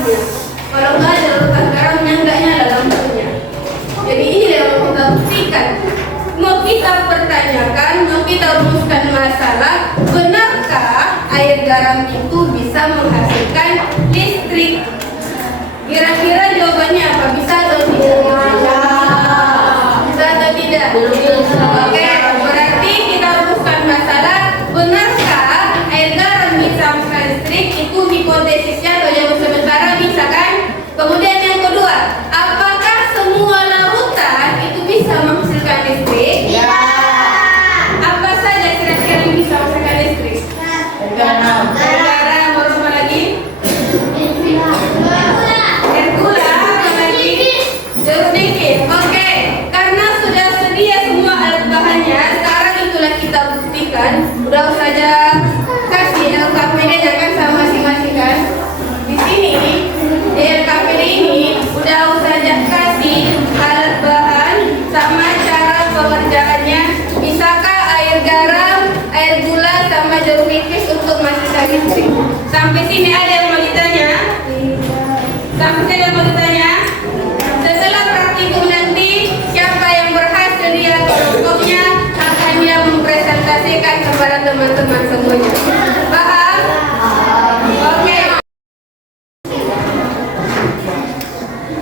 garamnya. Kalau nggak ada larutan garamnya, nggak nyala lampunya. Jadi ini yang mau kita buktikan. Mau kita pertanyakan, mau kita rumuskan masalah, benarkah air garam itu bisa menghasilkan listrik? Kira-kira jawabannya apa? Bisa atau tidak? Bisa atau tidak? Oke, berarti kita rumuskan masalah, benarkah air garam bisa menghasilkan listrik? Itu hipotesisnya atau jawaban sementara bisa kan? Kemudian yang kedua, apakah semua larutan itu bisa menghasilkan listrik? Ya. Apa saja kira-kira yang bisa menghasilkan listrik? Garam. Garam, baru apa lagi? Air gula, apa lagi? Jeruk nipis. Oke, karena sudah sedia semua alat bahannya, sekarang itulah kita buktikan. Udah saja kasih LKPD-nya kan sama masing-masing kan? Di sini, di LKPD ini udah saja kasih alat bahan sama cara pengerjaannya. Bisakah air garam, air gula, sama jeruk nipis untuk menghasilkan listrik? Sampai sini ada yang mau ditanya? Sampai sini ada yang mau ditanya? Setelah praktikum nanti, siapa yang berhasil dia kelompoknya akan dia mempresentasikan kepada teman-teman semuanya. Paham? Oke.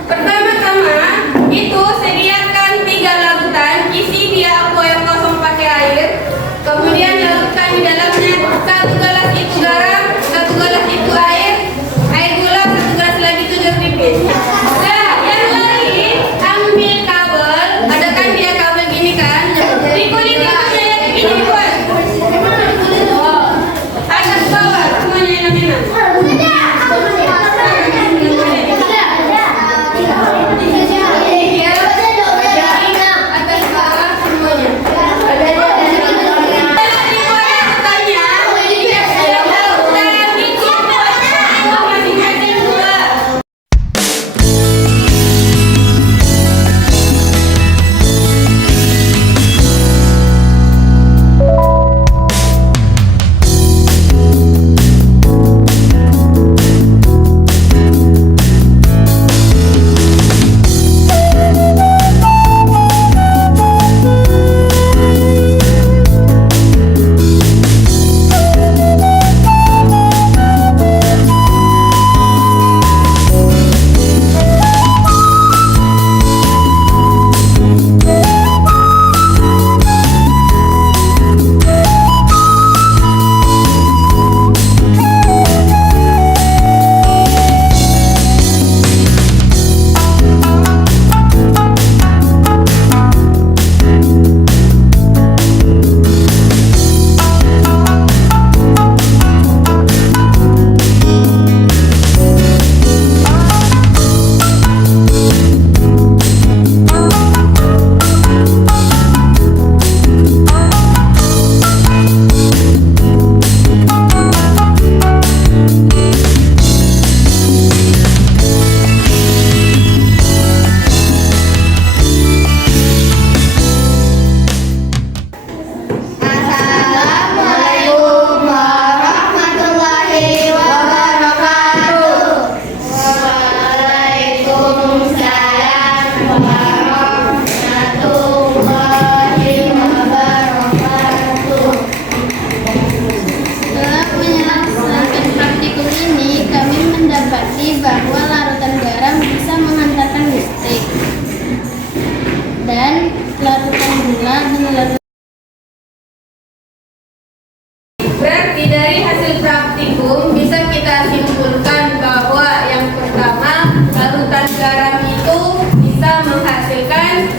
Pertama-tama itu sediakan 3 larutan, isi dia aqua yang kosong pakai air. Kemudian larutkan di dalamnya 1 gelas itu garam, 1 gelas itu air gula, 1 gelas lagi itu jeruk nipis. Nah, yang lain ambil kabel, ada kan dia kabel gini kan? Dikulik kabelnya yang begini buat. Atas bawah semuanya enak-enak. Atas bawah semuanya. Assalamualaikum warahmatullahi wabarakatuh. Waalaikumsalam warahmatullahi wabarakatuh. Setelah menyelesaikan praktikum ini, kami mendapati bahwa larutan garam bisa menghantarkan listrik, dan larutan gula dan larutan Berarti dari hasil praktikum bisa kita simpulkan bahwa yang pertama, larutan garam itu bisa menghasilkan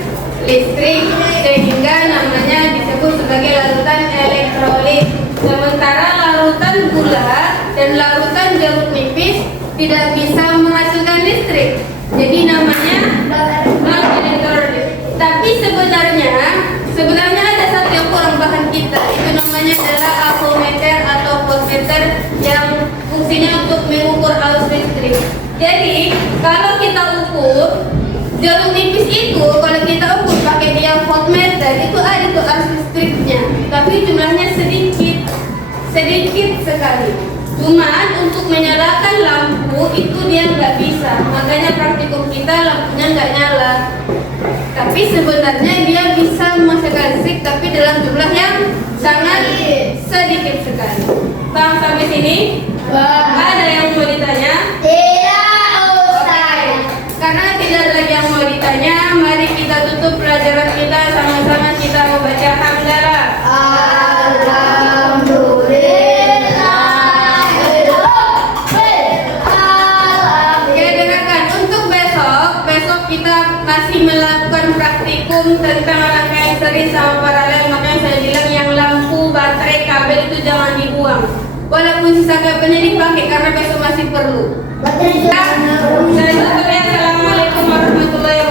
listrik sehingga namanya disebut sebagai larutan elektrolit. Sementara larutan gula dan larutan jeruk nipis tidak bisa menghasilkan listrik. Jadi namanya non elektrolit. Tapi sebenarnya ada satu yang kurang bahan kita. Itu namanya adalah ampermeter atau voltmeter yang fungsinya untuk mengukur arus listrik. Jadi kalau kita ukur jeruk nipis itu, kalau kita ukur pakai dia voltmeter itu ada tuh arus listriknya, tapi jumlahnya sedikit sekali. Cuman untuk menyalakan lampu itu dia nggak bisa. Makanya praktikum kita lampunya nggak nyala. Tapi sebenarnya dia bisa memasukkan listrik, tapi dalam jumlah yang sangat sedikit sekali. Paham sampai sini? Ada yang mau ditanya? Tidak, Ustaz. Karena tidak ada lagi yang mau ditanya, mari kita tutup pelajaran kita sama-sama kita membaca hamdalah. Oke, dengarkan. Untuk besok kita masih melakukan praktikum tentang rangkaian seri sama paralel. Makanya saya bilang yang lampu, baterai, kabel itu jangan dibuang. Walaupun sisa kabelnya dipakai karena besok masih perlu. Saya tutup ya. Assalamualaikum warahmatullahi wabarakatuh.